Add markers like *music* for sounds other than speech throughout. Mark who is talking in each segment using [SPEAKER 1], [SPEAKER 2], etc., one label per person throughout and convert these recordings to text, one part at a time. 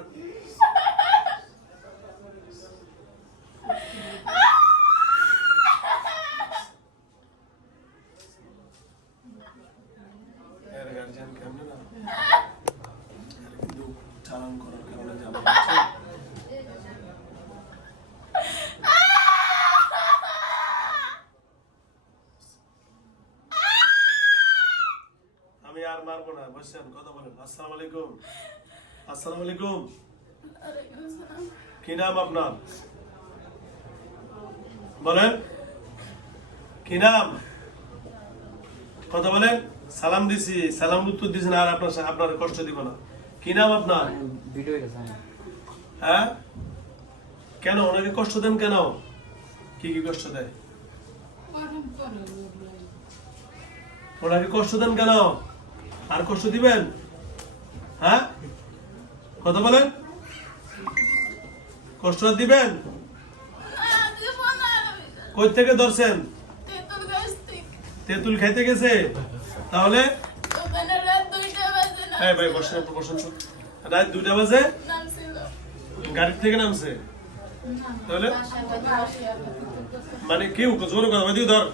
[SPEAKER 1] আমি আর মারবো না বসছেন কথা বলেন। আসসালামু আলাইকুম। আসসালামু আলাইকুম। কি নাম আপনার? বলেন। কি নাম? কথা বলেন। সালাম দিছি। সালাম উত্তর দিছেন আর আপনার আপনার কষ্ট দিব না। কি নাম আপনার? হ্যাঁ? কেন? ওনাকে কষ্ট দেন কেন? কি কি কষ্ট দেয়? ওনাকে কষ্ট দেন কেন? আর কষ্ট দিবেন? হ্যাঁ? কথা বলেন। কষ্ট দিবেন? কই থেকে ধরছেন? তেঁতুল খাইতে গেছে? তাহলে? হ্যাঁ ভাই বসেন একটু বসেন। রাত দুইটা বাজে? গাড়ি থেকে নামছে? তাহলে? মানে কেউ জোর কথা ধর।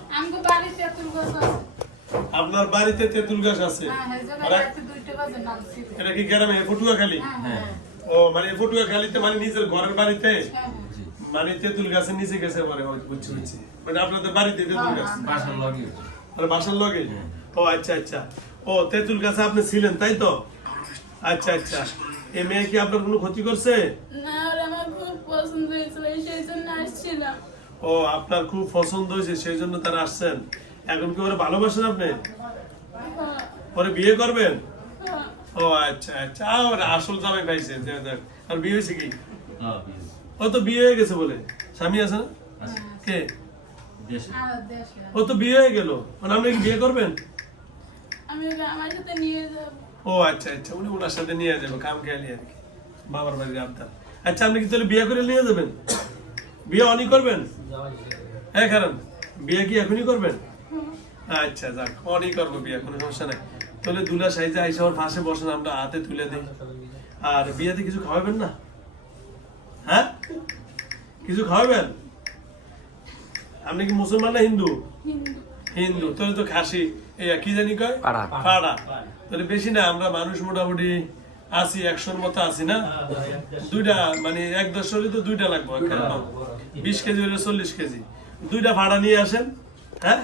[SPEAKER 1] আপনার বাড়িতে তেঁতুল গাছ আছে।
[SPEAKER 2] হ্যাঁ হ্যাঁ
[SPEAKER 1] এটা কি গ্রামে? ফটুয়া খালি
[SPEAKER 2] হ্যাঁ। হ্যাঁ
[SPEAKER 1] ও মানে ফটুয়া খালিতে মানে নিজের ঘরের বাড়িতে?
[SPEAKER 2] হ্যাঁ
[SPEAKER 1] মানে তেঁতুল গাছের নিচে গেছে মানে বুঝছি বুঝছি। মানে আপনাদের বাড়িতে তেঁতুল গাছ?
[SPEAKER 3] বাসার লগে।
[SPEAKER 1] মানে বাসার লগে? ও আচ্ছা আচ্ছা। ও তেঁতুল গাছে আপনি ছিলেন তাই তো? আচ্ছা আচ্ছা। এ মেয়ে কি আপনার কোনো ক্ষতি করছে?
[SPEAKER 2] না আমার খুব পছন্দ হয়েছিল সেই জন্য আসছিলাম।
[SPEAKER 1] ও আপনার খুব পছন্দ হয়েছে সেই জন্য তারা আসছেন। এখন কি ওরা ভালোবাসেন আপনি?
[SPEAKER 2] হ্যাঁ,
[SPEAKER 1] পরে বিয়ে করবেন?
[SPEAKER 2] হ্যাঁ।
[SPEAKER 1] ও আচ্ছা আচ্ছা। আর আসল জামাই পাইছে। আর বিয়ে হয়েছে কি?
[SPEAKER 3] হ্যাঁ
[SPEAKER 1] ও তো বিয়ে হয়ে গেছে বলে। স্বামী আছে না? কে?
[SPEAKER 3] দেশে।
[SPEAKER 2] আর দেশে।
[SPEAKER 1] ও তো বিয়ে হয়ে গেল। মানে আপনি কি বিয়ে করবেন?
[SPEAKER 2] আমি ওকে আমার সাথে নিয়ে যাব।
[SPEAKER 1] ও আচ্ছা আচ্ছা। উনি ওনার সাথে নিয়ে যাবে কাম খেয়ালি আর কি বাবার বাড়ির আবদার। আচ্ছা আপনি কি তাহলে বিয়ে করে নিয়ে যাবেন? বিয়ে অনই করবেন? হ্যাঁ কারণ বিয়ে কি এখনই করবেন? আচ্ছা যাক অনই করব বিয়ে কোনো সমস্যা নাই। তাহলে দুলা সাইজে আইসা আমার পাশে বসেন আমরা হাতে তুলে দিই। আর বিয়েতে কিছু খাওয়াবেন না? হ্যাঁ? কিছু খাওয়াবেন? আপনি কি মুসলমান না হিন্দু?
[SPEAKER 2] হিন্দু।
[SPEAKER 1] তাহলে তো খাসি। কি জানি কয়?
[SPEAKER 3] পাড়া।
[SPEAKER 1] তাহলে বেশি না আমরা মানুষ মোটামুটি আছি একশোর মতো আছি না? দুইটা মানে এক দশ তো দুইটা লাগবে বিশ কেজি হলে চল্লিশ কেজি। দুইটা ভাড়া নিয়ে আসেন হ্যাঁ?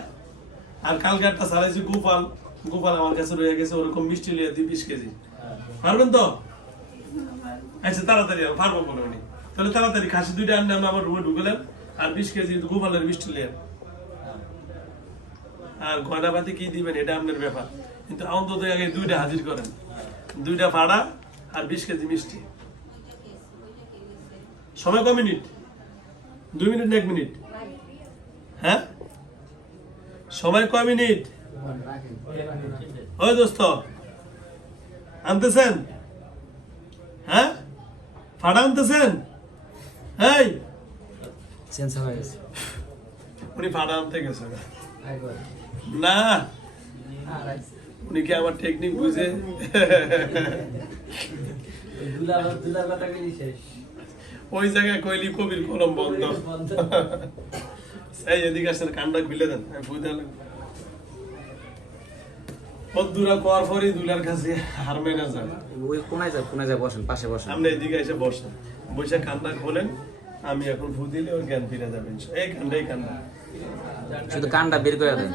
[SPEAKER 1] আর কালকে একটা সারাইছি গোপাল। গোপাল আমার কাছে রয়ে গেছে, ওরকম মিষ্টি লিয়ে দিই বিশ কেজি। পারবেন তো? আচ্ছা তাড়াতাড়ি পারব বলে উনি তাহলে তাড়াতাড়ি খাসি দুইটা আনলে আমরা আমার রুমে ঢুকলাম, আর বিশ কেজি গোপালের মিষ্টি লিয়ে আর গয়নাপাতি কি দিবেন, এটা আপনার ব্যাপার। কিন্তু অন্তত আগে দুইটা হাজির করেন। দুইটা ভাড়া আর বিশ কেজি মিষ্টি। সময় কয় মিনিট? দুই মিনিট না এক মিনিট? হ্যাঁ? সময় কয় মিনিট? ওই দোস্ত। আনতেছেন? হ্যাঁ? ফাড়া আনতেছেন? এই
[SPEAKER 3] হয়ে
[SPEAKER 1] উনি ফাড়া আনতে গেছে। না। উনি কি আমার টেকনিক বুঝে? *laughs* ওই জায়গায় কইলি কবির কলম বন্ধ। *laughs* এই এদিকে আসেন কানটা খুলে দেন। বুঝতে লাগবে পদ্দুরা কোয়ার পরই দুলার কাছে হার মেনে যায়
[SPEAKER 3] ওই কোনায় যায় কোনায় যায় বসেন পাশে বসেন।
[SPEAKER 1] আপনি এদিকে এসে বসেন। বসে কান্না খোলেন। আমি এখন ফু দিলে ওর জ্ঞান ফিরে যাবেন এই কান্দা এই কান্দা
[SPEAKER 3] শুধু কান্দা বের করে দেন।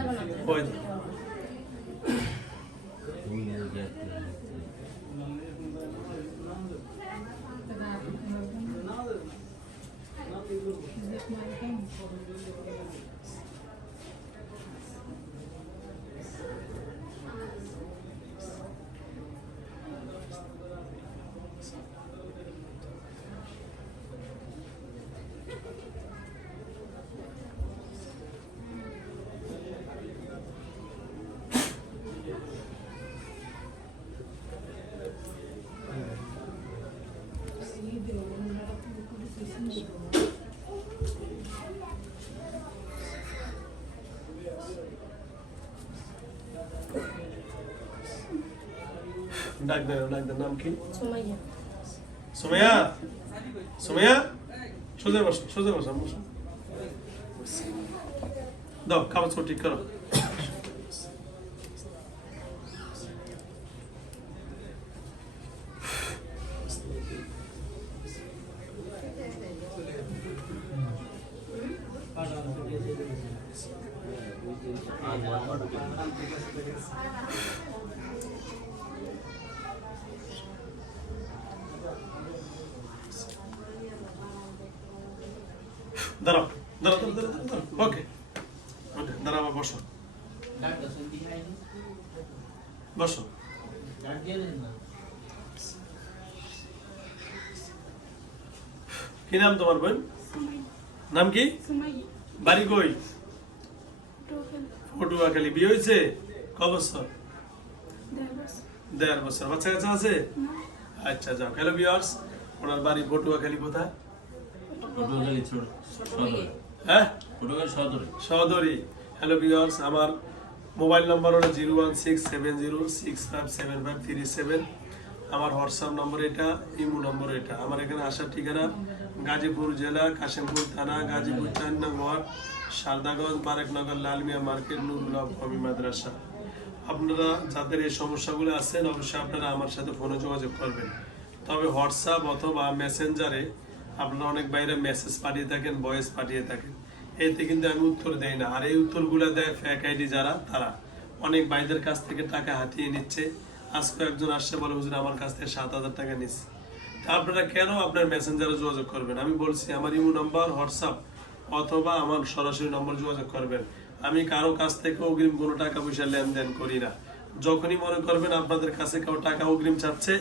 [SPEAKER 1] ডাক দেন ডাক দেন নাম কি
[SPEAKER 4] সুমাইয়া
[SPEAKER 1] সুমাইয়া সুমাইয়া সোজা বসো সোজা বসো বসো দাও কাগজ ঠিক করো দাঁড়াও দাঁড়াও দাঁড়াও দাঁড়াও দাঁড়াও ওকে ওকে দাঁড়াও বসো। বসো। কি নাম তোমার বোন? নাম কি? বাড়ি কই? পটুয়াখালী। বিয়ে হয়েছে? ক বছর? দেড় বছর। বাচ্চা কাচ্চা আছে? আচ্ছা যাও। হ্যালো বিয়ার্স ওনার বাড়ি পটুয়াখালী কোথায়?
[SPEAKER 4] সদরে।
[SPEAKER 1] হ্যাঁ? হ্যালো আমার মোবাইল নম্বর হলো zero one six seven zero six five seven five three seven আমার হোয়াটসঅ্যাপ নম্বর এটা ইমো নম্বর এটা। আমার এখানে আসার ঠিকানা গাজীপুর জেলা কাশিমপুর থানা গাজীপুর চার নং ওয়ার্ড সারদাগঞ্জ বারেকনগর লালমিয়া মার্কেট নুরুল্লাহ কমি মাদ্রাসা। আপনারা যাদের এই সমস্যাগুলো আছেন অবশ্যই আপনারা আমার সাথে ফোনে যোগাযোগ করবেন। তবে হোয়াটসঅ্যাপ অথবা মেসেঞ্জারে আপনারা অনেক বাইরে মেসেজ পাঠিয়ে থাকেন ভয়েস পাঠিয়ে থাকেন। এতে কিন্তু আমি উত্তর দেই না। আর এই উত্তরগুলো দেয় ফেক আইডি যারা, তারা। অনেক ভাইদের কাছ থেকে টাকা হাতিয়ে নিচ্ছে। আজকে একজন আসছে, বলে, হুজুর, আমার কাছ থেকে সাত হাজার টাকা নিচ্ছে তা আপনারা কেন আপনার মেসেঞ্জারে যোগাযোগ করবেন? আমি বলছি, আমার ইমো নাম্বার, হোয়াটসঅ্যাপ, অথবা আমার সরাসরি নম্বর যোগাযোগ করবেন। আমি কারও কাছ থেকে অগ্রিম কোনো টাকা পয়সা লেনদেন করি না। যখনই মনে করবেন আপনাদের কাছে কেউ টাকা অগ্রিম চাচ্ছে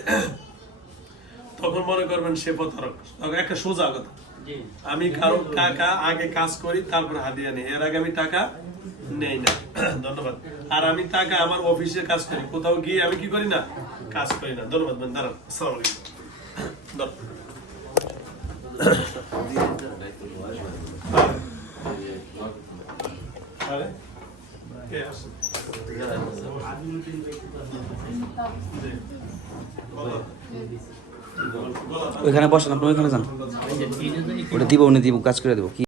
[SPEAKER 1] তখন মনে করবেন সে প্রতারক। একটা সোজা কথা। আমি কারও টাকা আগে কাজ করি তারপর হাদিয়া নেই। এর আগে আমি টাকা নেই না। *coughs* ধন্যবাদ। আর আমি টাকা আমার অফিসে কাজ করি কোথাও গিয়ে আমি কি করি না? কাজ করি না। ধন্যবাদ বোন দাঁড়ান। আসসালামু আলাইকুম।
[SPEAKER 3] ওইখানে বসেন আপনি ওইখানে যান। ওটা দিব উনি দিব কাজ করে দেবো। কি